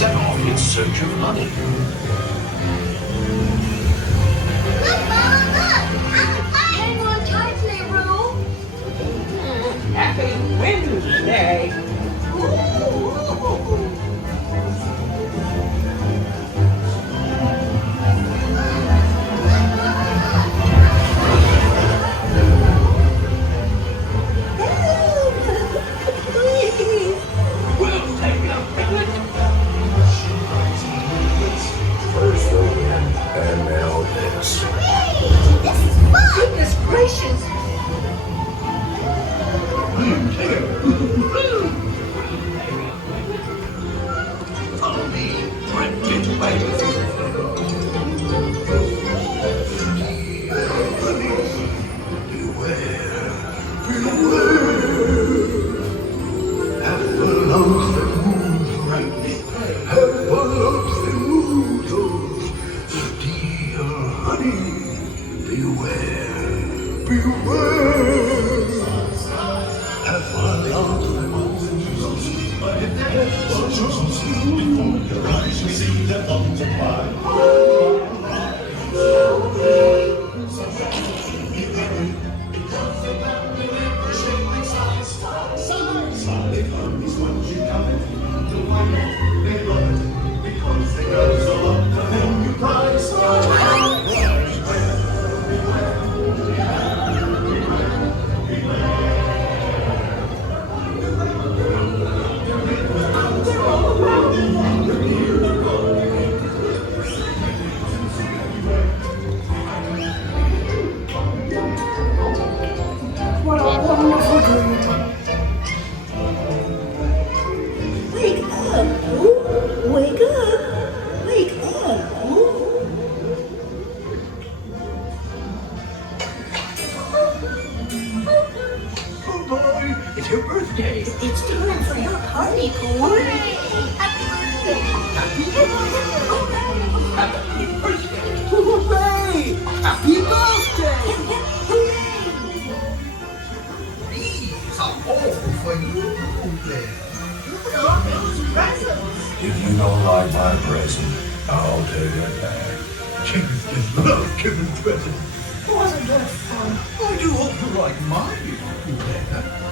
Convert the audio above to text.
set off in search of honey. Look, Mama, look! Hang on tightly, Roo. Happy Wednesday. First the wind, and now this. This is fun! Goodness gracious. Follow me, threatened by beware, have the lungs that move right. Have the lungs that move those steal honey. Beware, beware. Have the lungs that move those. Before your eyes we see the lungs of fire. What a wonderful dream. Wake up, Roo. Wake up. Wake up, Roo. Oh boy, it's your birthday. It's time for your party, Pooh. Happy birthday. Hooray! Happy birthday! These are all for you there. Look at all those presents. If you don't like my present, I'll take it back. Kids just love giving presents. Wasn't that fun? I do hope you like mine, you there.